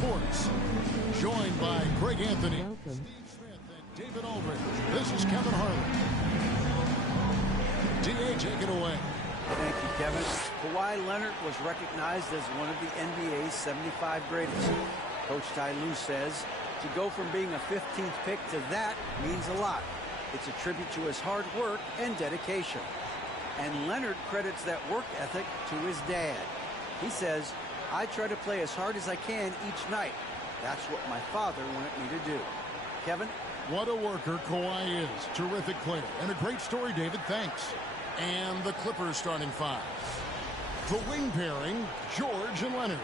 Sports. Joined by Greg Anthony, Steve Smith, and David Aldridge. This is Kevin Harlan. D.A., take it away. Thank you, Kevin. Kawhi Leonard was recognized as one of the NBA's 75 greatest. Coach Ty Lue says to go from being a 15th pick to that means a lot. It's a tribute to his hard work and dedication. And Leonard credits that work ethic to his dad. He says, I try to play as hard as I can each night. That's what my father wanted me to do. Kevin? What a worker Kawhi is. Terrific player. And a great story, David. Thanks. And the Clippers starting five. The wing pairing, George and Leonard.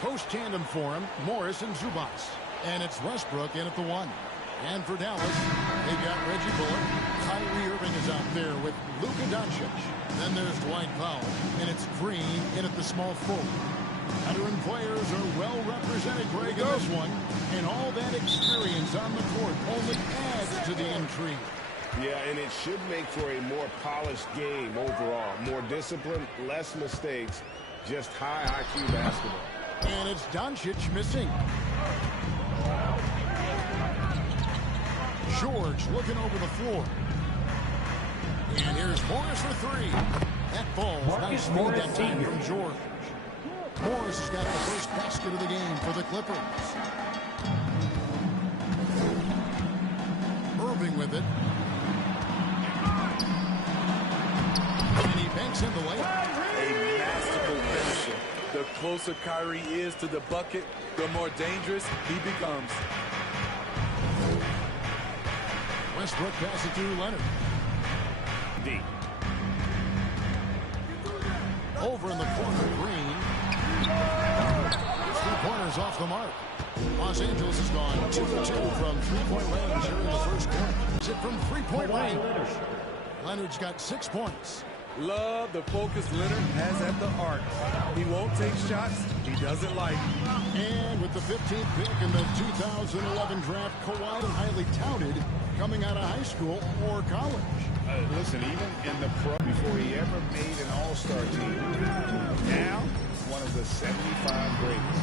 Post tandem for him, Morris and Zubac. And it's Westbrook in at the one. And for Dallas, they've got Reggie Bullock. Kyrie Irving is out there with Luka Doncic. Then there's Dwight Powell. And it's Green in at the small forward. Veteran players are well represented, Greg, in this one. And all that experience on the court only adds to the intrigue. Yeah, and it should make for a more polished game overall. More discipline, less mistakes, just high IQ basketball. And it's Doncic missing. George looking over the floor. And here's Morris for three. That falls. Nice speed that time from George. Morris has got the first basket of the game for the Clippers. Irving with it. And he banks in the layup. A masterful finisher. The closer Kyrie is to the bucket, the more dangerous he becomes. Westbrook passes to Leonard. Deep. Over in the corner, Green. Three-pointers off the mark. Los Angeles has gone 2 for 2 from three-point range here in the first quarter. Is it from three-point range? Leonard's got 6 points. Love the focus Leonard has at the arc. He won't take shots he doesn't like. And with the 15th pick in the 2011 draft, Kawhi highly touted coming out of high school or college. Listen, even in the pro, before he ever made an all-star team, now one of the 75 greatest.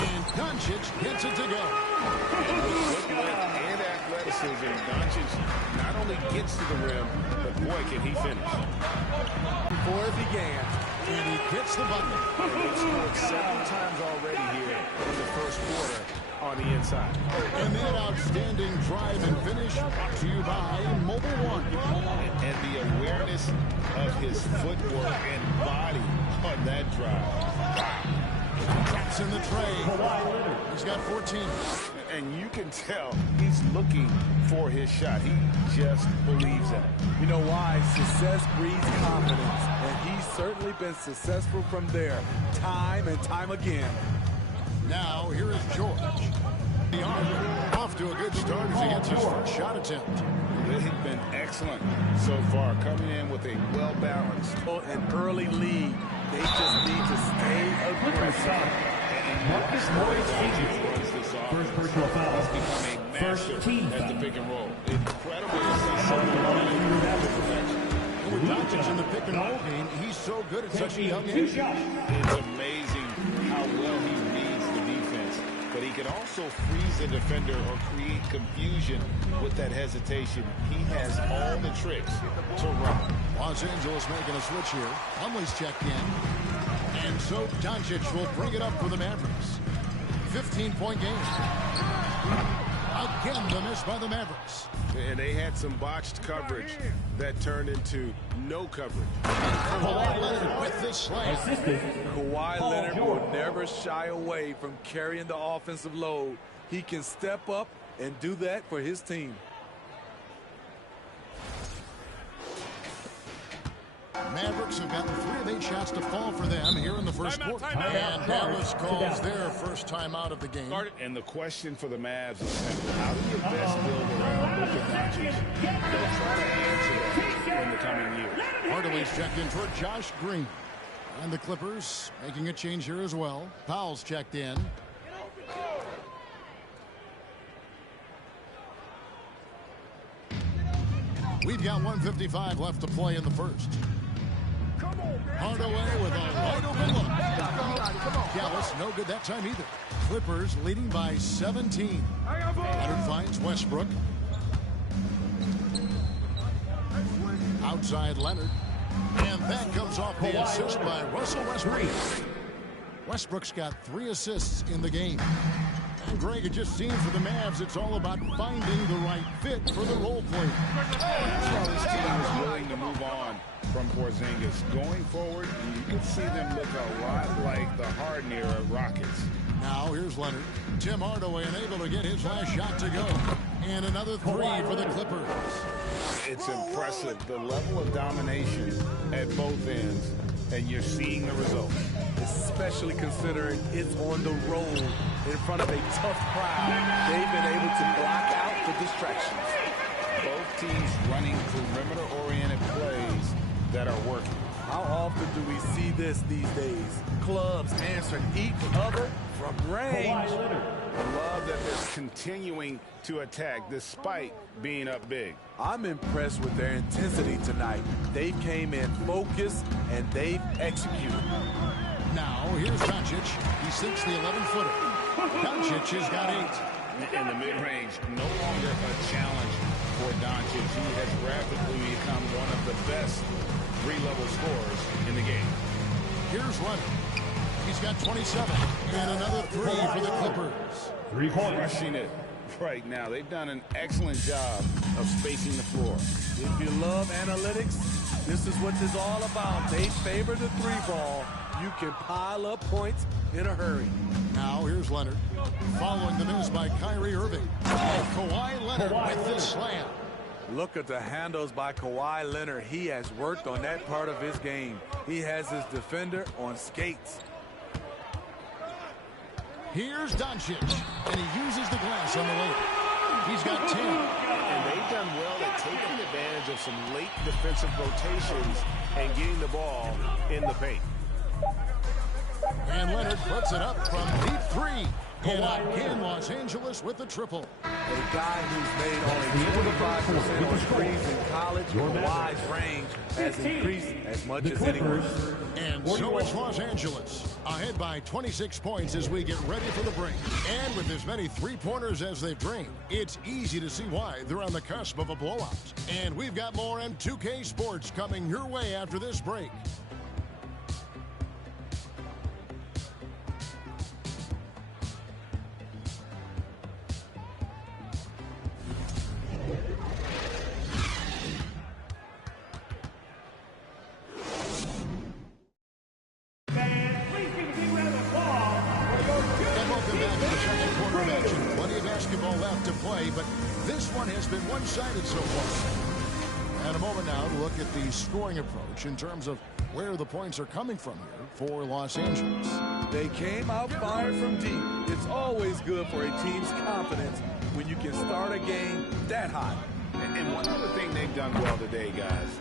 And Doncic gets it to go. And with footwork and athleticism, Doncic not only gets to the rim, but boy, can he finish. Before it began, and he hits the button. They've scored 7 times already here in the first quarter on the inside. And that outstanding drive and finish brought to you by Mobile One. And the awareness of his footwork and body on that drive. Drops in the tray. He's got 14. And you can tell he's looking for his shot. He just believes in it. You know why? Success breeds confidence. And he's certainly been successful from there, time and time again. Now, here is George. The arm off to a good start as he hits his first shot attempt. They've been excellent so far, coming in with a well-balanced. An early lead. They just need to stay aggressive. Marcus Morris First personal foul. He's become a master at the pick and roll. Incredibly With Doncic in the pick and roll game, he's so good at such a young age. It's amazing how well he reads the defense. But he can also freeze a defender or create confusion with that hesitation. He has all the tricks to run. Los Angeles making a switch here. Plumlee's checked in. And so Doncic will bring it up for the Mavericks. 15-point game. Again, the miss by the Mavericks. And they had some botched coverage that turned into no coverage. Kawhi Leonard with this slam. Kawhi Leonard will never shy away from carrying the offensive load. He can step up and do that for his team. Mavericks have gotten 3 of 8 shots to fall for them here in the first quarter. And Dallas calls their first time out of the game. And the question for the Mavs is how do you best build around Luka Doncic? They'll try to answer that in the coming years. Hardaway's checked in for Josh Green. And the Clippers making a change here as well. Powell's checked in. We've got 1:55 left to play in the first. Hardaway with a wide open look. Dallas, no good that time either. Clippers leading by 17. Leonard finds Westbrook. Outside Leonard. And that comes off the assist by Russell Westbrook. Westbrook's got 3 assists in the game. And Greg, it just seems for the Mavs, it's all about finding the right fit for the role player. That's how this team is willing to move on from Porzingis. Going forward, you can see them look a lot like the Harden era Rockets. Now here's Leonard. Tim Hardaway unable to get his last shot to go. And another 3 for the Clippers. It's impressive, the level of domination at both ends, and you're seeing the results. Especially considering it's on the road in front of a tough crowd. They've been able to block out the distractions. Both teams running perimeter-oriented plays that are working. How often do we see this these days? Clubs answering each other from range. I love that they're continuing to attack despite being up big. I'm impressed with their intensity tonight. They came in focused and they've executed. Now here's Doncic. He sinks the 11-footer. Doncic has got 8. In the mid-range, no longer a challenge for Doncic. He has rapidly become one of the best three-level scorers in the game. Here's Leonard. He's got 27. And another 3 for the Clippers. Rushing it right now. They've done an excellent job of spacing the floor. If you love analytics, this is what this is all about. They favor the 3-ball. You can pile up points in a hurry. Now here's Leonard. Following the miss by Kyrie Irving. Kawhi Leonard with this slam. Look at the handles by Kawhi Leonard. He has worked on that part of his game. He has his defender on skates. Here's Doncic, and he uses the glass on the layup. He's got 10. And they've done well at taking advantage of some late defensive rotations and getting the ball in the paint. And Leonard puts it up from deep 3. And again, Los Angeles with the triple. A guy who's made only 25% on threes in college, Kawhi's range has increased as much as anyone. And so it's Los Angeles, ahead by 26 points as we get ready for the break. And with as many three-pointers as they've drained, it's easy to see why they're on the cusp of a blowout. And we've got more M2K Sports coming your way after this break. Left to play, but this one has been one-sided so far. And a moment now to look at the scoring approach in terms of where the points are coming from here for Los Angeles. They came out firing from deep. It's always good for a team's confidence when you can start a game that hot. And one other thing they've done well today, guys,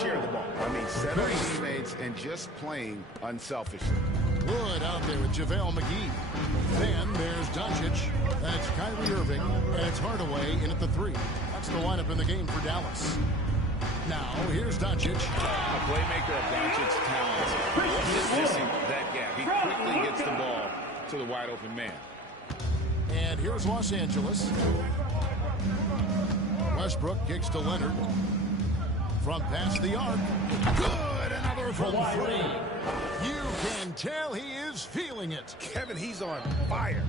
share the ball. I mean, set up teammates and just playing unselfishly. Wood out there with JaVale McGee. Then there's Doncic. That's Kyrie Irving. And it's Hardaway in at the 3. That's the lineup in the game for Dallas. Now, here's Doncic. A playmaker of Doncic's talents is missing that gap. He quickly gets the ball to the wide-open man. And here's Los Angeles. Westbrook kicks to Leonard. From past the arc. Good! Another from 3. You can tell he is feeling it. Kevin, he's on fire.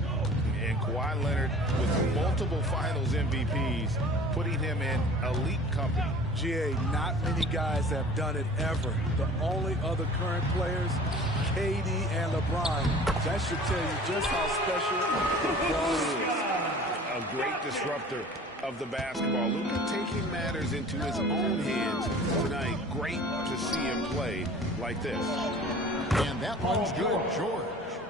And Kawhi Leonard with multiple finals MVPs, putting him in elite company. GA, not many guys have done it ever. The only other current players, KD and LeBron. That should tell you just how special LeBron is. A great disruptor of the basketball. Luka taking matters into his own hands tonight. Great to see him play like this. And that one's good, George.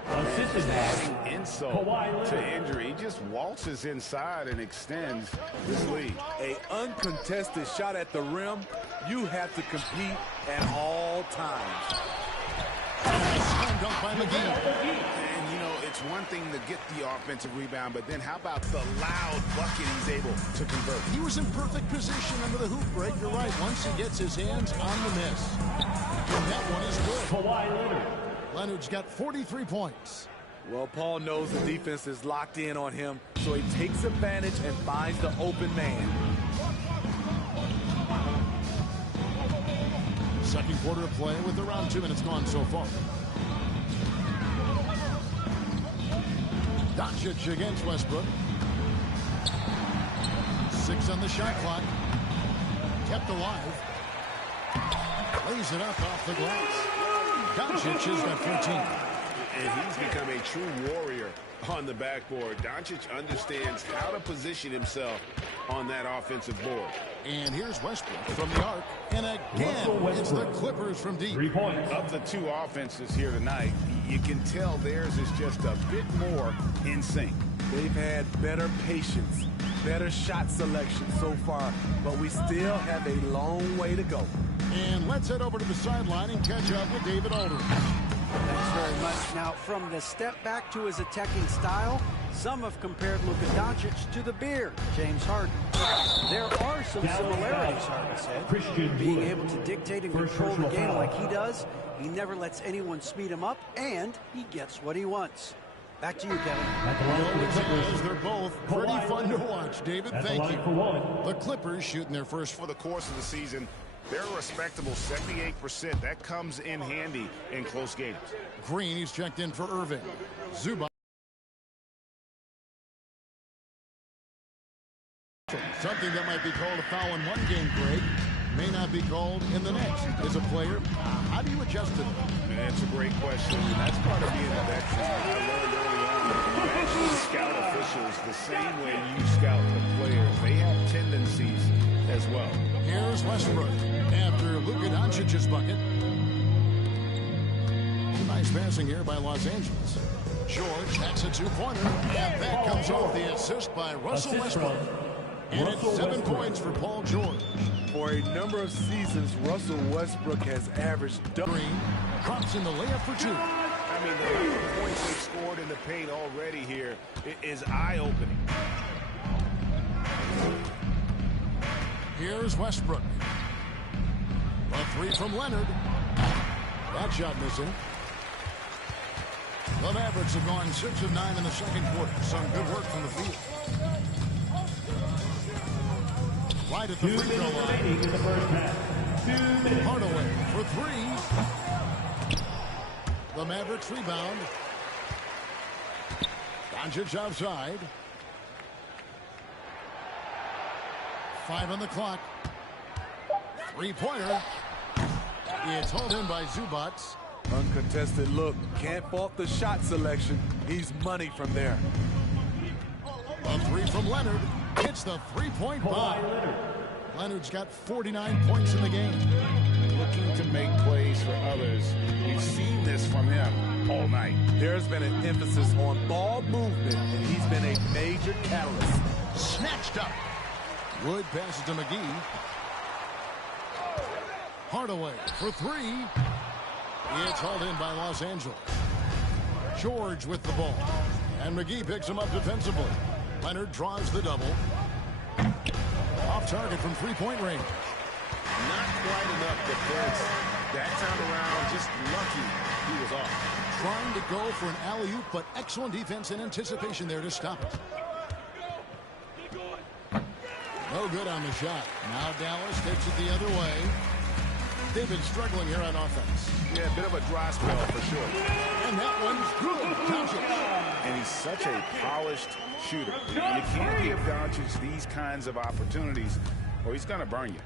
Adding insult to injury. He just waltzes inside and extends this lead. A uncontested shot at the rim, you have to compete at all times. Slam dunk by McGee. And, you know, it's one thing to get the offensive rebound, but then how about the loud bucket he's able to convert? He was in perfect position under the hoop break. You're right. Once he gets his hands on the miss. And that one is good. Leonard's got 43 points. Well, Paul knows the defense is locked in on him, so he takes advantage and finds the open man. Second quarter of play with around 2 minutes gone so far. Doncic against Westbrook. 6 on the shot clock. Kept alive. Lays it up off the glass. Doncic has got 14. And he's become a true warrior on the backboard. Doncic understands how to position himself on that offensive board. And here's Westbrook from the arc. And again, it's the Clippers from deep. 3 points. Of the two offenses here tonight, you can tell theirs is just a bit more in sync. They've had better patience, better shot selection so far, but we still have a long way to go. And let's head over to the sideline and catch up with David Aldridge. Thanks very much. Now, from the step back to his attacking style, some have compared Luka Doncic to the Beard, James Harden. There are some similarities, Harden said. Being able to dictate and control the game like he does, he never lets anyone speed him up, and he gets what he wants. Back to you, Kevin. They're both pretty fun to watch, David. Thank you. The Clippers shooting their first For the course of the season, they're a respectable 78%. That comes in handy in close games. Green, he's checked in for Irving. Zubac. Something that might be called a foul in one game, Greg, may not be called in the next. As a player, how do you adjust to that? That's a great question, and that's part of being a veteran. I learned early on that you actually scout officials the same way you scout the players. They have tendencies as well. Here's Westbrook after Luka Doncic's bucket. Nice passing here by Los Angeles. George, that's a two-pointer, and that comes off the assist by Russell Westbrook. And it's 7 points for Paul George. For a number of seasons, Russell Westbrook has averaged Green drops in the layup for 2. I mean, the number of points they've scored in the paint already here is eye-opening. Here's Westbrook. A 3 from Leonard. That shot missing. The Mavericks have gone 6 of 9 in the second quarter. Some good work from the field. Right at the free throw line. In the first half. 2 minutes. Hardaway for 3. The Mavericks rebound. Doncic outside. 5 on the clock. Three-pointer. It's hauled in by Zubac. uncontested look. Can't fault the shot selection. He's money from there. A 3 from Leonard. It's the three-point bomb. Leonard's got 49 points in the game. Looking to make plays for others. We've seen this from him all night. There's been an emphasis on ball movement, and he's been a major catalyst. Snatched up. Wood passes to McGee. Hardaway for 3. It's hauled in by Los Angeles. George with the ball. And McGee picks him up defensively. Leonard draws the double. Off target from three-point range. Not quite enough defense. That time around, just lucky he was off. Trying to go for an alley-oop, but excellent defense and anticipation there to stop it. No good on the shot. Now Dallas takes it the other way. They've been struggling here on offense. Yeah, a bit of a dry spell for sure. And that one's good. Doncic. And he's such a polished shooter. You can't give Doncic these kinds of opportunities or he's going to burn you.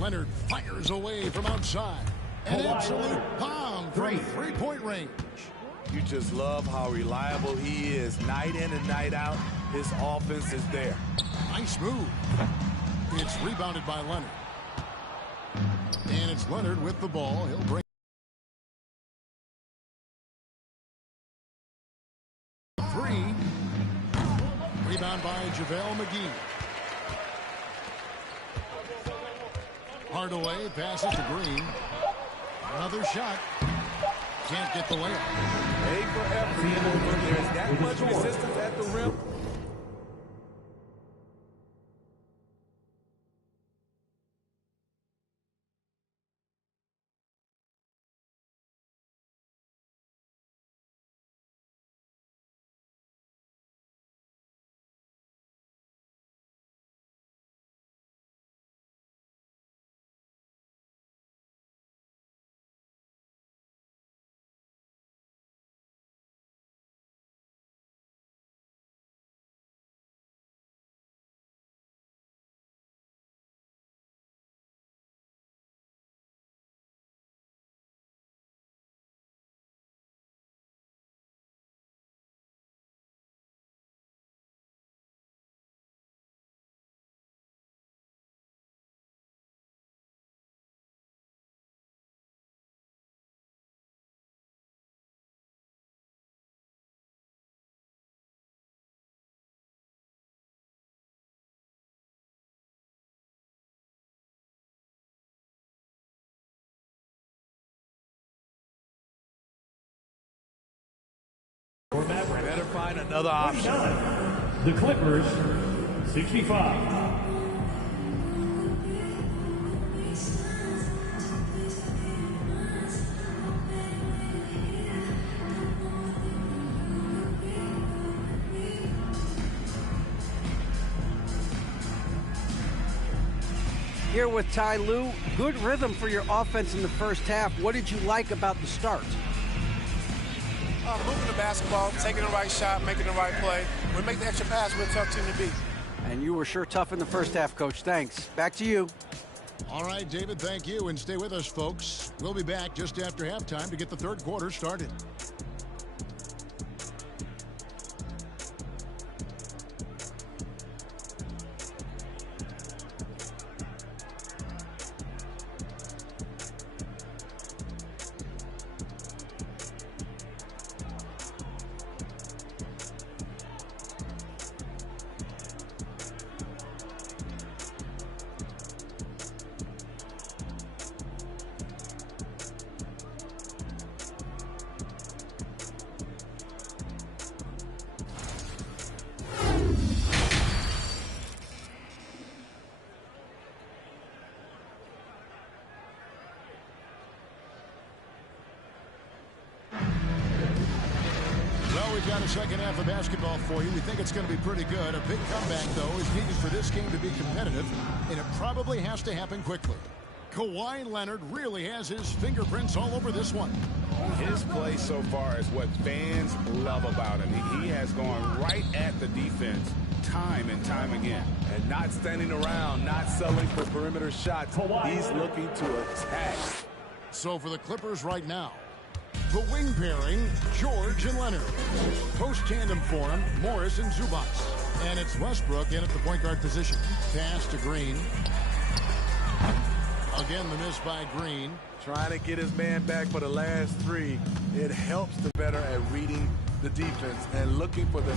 Leonard fires away from outside. An absolute bomb from three-point range. You just love how reliable he is. Night in and night out, his offense is there. Nice move. It's rebounded by Leonard. And it's Leonard with the ball. He'll bring 3. Rebound by JaVale McGee. Hardaway passes to Green. Another shot. Can't get the layup. Made for effort. When there's that much resistance at the rim, find another option. The Clippers, 65. Here with Ty Lue, good rhythm for your offense in the first half. What did you like about the start? Moving the basketball, taking the right shot, making the right play. We make the extra pass, we're a tough team to beat. And you were sure tough in the first half, Coach. Thanks. Back to you. All right, David, thank you. And stay with us, folks. We'll be back just after halftime to get the third quarter started. We've got a second half of basketball for you. We think it's going to be pretty good. A big comeback, though, is needed for this game to be competitive, and it probably has to happen quickly. Kawhi Leonard really has his fingerprints all over this one. His play so far is what fans love about him. He has gone right at the defense time and time again. And not standing around, not settling for perimeter shots. He's looking to attack. So for the Clippers right now, the wing pairing, George and Leonard. Post tandem for him, Morris and Zubac. And it's Westbrook in at the point guard position. Pass to Green. Again, the miss by Green. Trying to get his man back for the last three. It helps the better at reading the defense and looking for the